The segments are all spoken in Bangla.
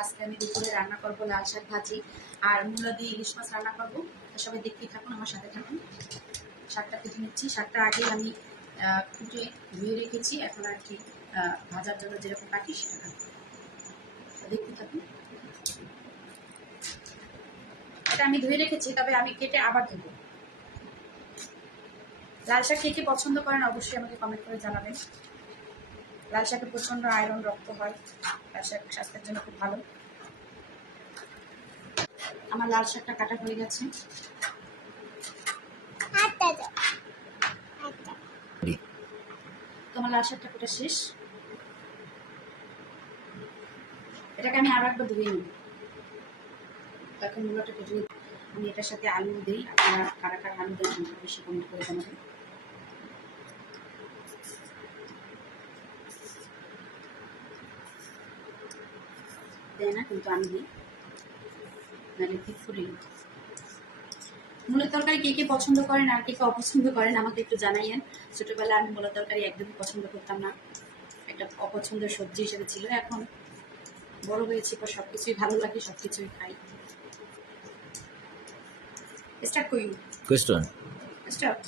আজকে আমি দুপুরে রান্না করব লাল শাক ভাজি আর মূলা দিয়ে ইলিশ মাছ রান্না করব। তো সবাই দেখতেই থাকুন, আমার সাথে থাকুন। শাকটা কেটে নিচ্ছি। শাকটা আগে আমি কুটে ধুয়ে রেখেছি, এখন আর কি ভাজার জন্য যেরকম কাটি সেটা দেখতে থাকুন। এটা আমি ধুয়ে রেখেছি, তবে আমি কেটে আবার ধুবো। লাল শাক কে কে পছন্দ করেন অবশ্যই আমাকে কমেন্ট করে জানাবেন। লাল শাকে প্রচণ্ড আয়রন, রক্ত হয়। লাল শাক স্বাস্থ্যের জন্য খুব ভালো। আমার লাল শাকটা কাটা হয়ে গেছে। তো আমার লাল শাকটা কাটা শেষ। এটাকে আমি আরো একবার ধুয়ে নিব। এখন মূলাটা কেটে নিই। আমি এটার সাথে আলু দিই। আপনারা কারা কারা আলু দেন আমাকে বেশি কমেন্ট করে জানাবেন। দেয় না কিন্তু আমি দিই, নাহলে ঠিক ফুরিয়ে। মূলের তরকারি কে কে পছন্দ করেন আর কে কে অপছন্দ করেন আমাকে একটু জানাইয়েন। ছোটবেলায় আমি মূলের তরকারি একদমই পছন্দ করতাম না, একটা অপছন্দের সবজি হিসেবে ছিল। এখন বড় হয়েছি, পর সবকিছুই ভালো লাগে, সবকিছুই খাই। স্টার্ট করি। Question. স্টার্ট।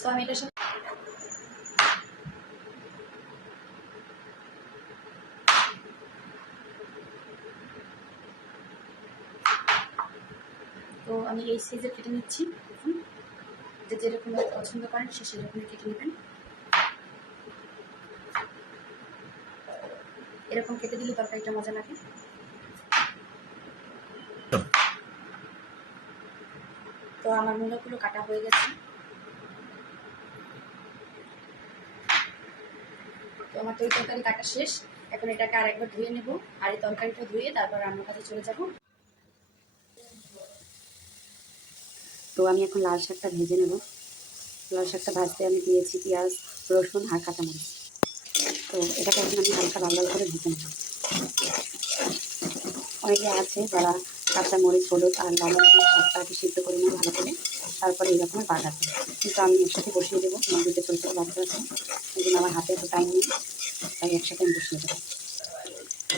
তো আমি এটার সাথে আমি এই সাইজে কেটে নিচ্ছি। দেখুন, যে যেরকম পছন্দ করেন সে সেরকমই কেটে নেবেন। এরকম কেটে দিলে তরকারিটা মজা লাগে। তো আমার মূলাগুলো কাটা হয়ে গেছে। তো আমার তরকারি কাটা শেষ। এখন এটাকে আরেকবার ধুয়ে নেব, আর এই তরকারিটা ধুয়ে তারপর রান্নার কাছে চলে যাব। তো আমি এখন লাল শাকটা ভেজে নেব। লাল শাকটা ভাজতে আমি দিয়েছি পেঁয়াজ, রসুন আর কাঁচামরিচ। তো এটাকে এখন আমি হালকা লাল লাল করে ভেজে নেব। অনেকে আছে যারা কাঁচামরিচ, হলুদ আর লবণ দিয়ে শাকটাকে সিদ্ধ করে নেব ভালো করে, তারপরে এইরকমের বাগাতে। কিন্তু আমি একসাথে বসিয়ে দেবো, আমার দুটো ছোটো ছোটো বাচ্চা আছে, এই জন্য আমার হাতে এত টাইম নেই, তাই একসাথে আমি বসিয়ে দেবো।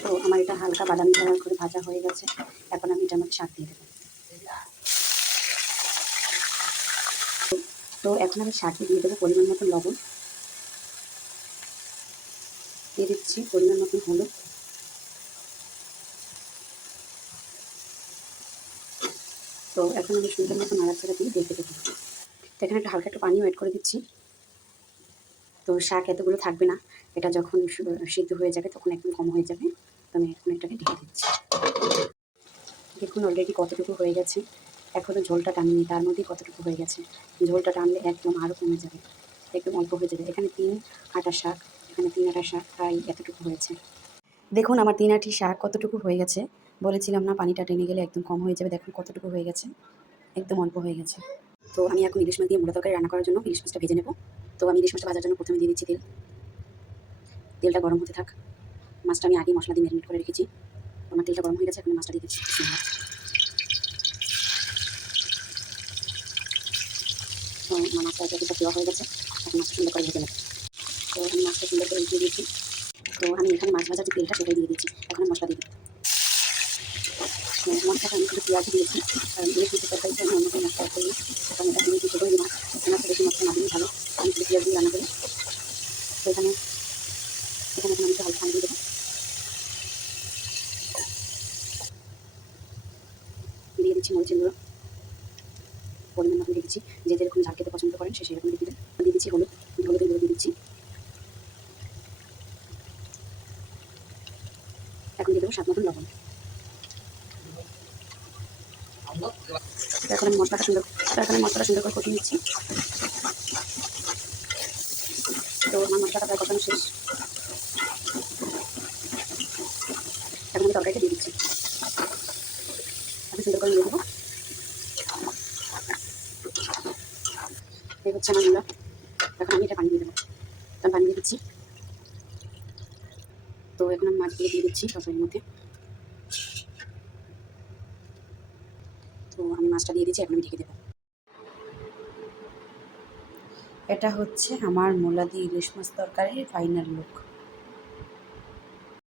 তো আমার এটা হালকা বাদামি কালার করে ভাজা হয়ে গেছে। এখন আমি এটার মধ্যে শাক দিয়ে দেবো। তো এখন আমি শাকে দিয়ে দেবো পরিমাণ মতন লবণ, দিয়ে দিচ্ছি পরিমাণ মতন হলুদ, তো এখন আমি সুন্দর মতো নাড়াচাড়া দিয়ে দেখে দেবো। তো এখানে একটা হালকা একটু পানিও অ্যাড করে দিচ্ছি। তো শাক এতগুলো থাকবে না, এটা যখন সিদ্ধ হয়ে যাবে তখন একদম কম হয়ে যাবে। তো আমি এখন এটাকে ঢেকে দিচ্ছি। দেখুন অলরেডি কতটুকু হয়ে গেছে, এখনও ঝোলটা টানিনি, তার মধ্যেই কতটুকু হয়ে গেছে। ঝোলটা টানলে একদম আরও কমে যাবে, একদম অল্প হয়ে যাবে। এখানে 3 আটা শাক, এখানে 3 আটা শাক, প্রায় এতটুকু হয়েছে। দেখুন আমার 3 আটি শাক কতটুকু হয়ে গেছে। বলেছিলাম না পানিটা টেনে গেলে একদম কম হয়ে যাবে, দেখুন কতটুকু হয়ে গেছে, একদম অল্প হয়ে গেছে। তো আমি এখন ইলিশ মাছ দিয়ে মূলা তরকারি রান্না করার জন্য ইলিশ মাছটা ভেজে নেব। তো আমি ইলিশ মাছটা ভাজার জন্য প্রথমে দিয়ে দিচ্ছি তেল। তেলটা গরম হতে থাক। মাছটা আমি আগেই মশলা দিয়ে ম্যারিনেট করে রেখেছি। আমার তেলটা গরম হয়ে গেছে, এখন মাছটা দিয়ে দিচ্ছি। তো আমার মাছটা একটা দেওয়া হয়ে গেছে, এখন মাছটা সুন্দর করে ভেজে নেব। তো আমি মাছটা সুন্দর করে উঠিয়ে দিয়েছি। তো আমি এখানে মাছ ভাজার যে তেলটা সেটাই দিয়ে দিচ্ছি। এখন আমি মশলা দিয়ে দিই। মশলাটা আমি শুধু পেঁয়াজ দিয়েছি, কারণ ইলিশ মাছের তরকারিতে আমি অন্য কোনো মশলা অ্যাড করি না। কারণ এটা আমি কিছু করি মাছ, মাছটা বেশি মশলা না দিলেই ভালো। আমি শুধু পেঁয়াজ দিয়ে রান্না করি। তো এখানে এখন আমি একটু হালকা পানি দিয়ে দেবো। দিয়ে দিচ্ছি মরিচের গুঁড়ো, পরিমাণ মতো দিয়ে দিচ্ছি। যে যেরকম ঝাল খেতে পছন্দ করেন সে সেরকম দিয়ে দেবেন। দিয়ে দিচ্ছি হলুদ, হলুদের গুঁড়ো দিয়ে দিচ্ছি। এখন দিয়ে দেবো স্বাদ মতন লবণ। এখন আমি মশলাটা সুন্দর করে কষিয়ে নিচ্ছি। তো আমার মশলাটা প্রায় কষানো শেষ। এখন আমি তরকারিটা দিয়ে দিচ্ছি। সুন্দর করে নিয়ে দেবো। এই হচ্ছে আমার মূলা। এখন আমি এটা পানি দিয়ে দেবো। আমি পানি দিয়ে দিচ্ছি। তো এখন আমি মাছগুলো দিয়ে দিচ্ছি তরকারির মধ্যে। তো আমি মাছটা দিয়ে দিচ্ছি, এখন আমি ঢেকে দেবো। এটা হচ্ছে আমার মূলা দিয়ে ইলিশ মাছ তরকারির ফাইনাল লুক।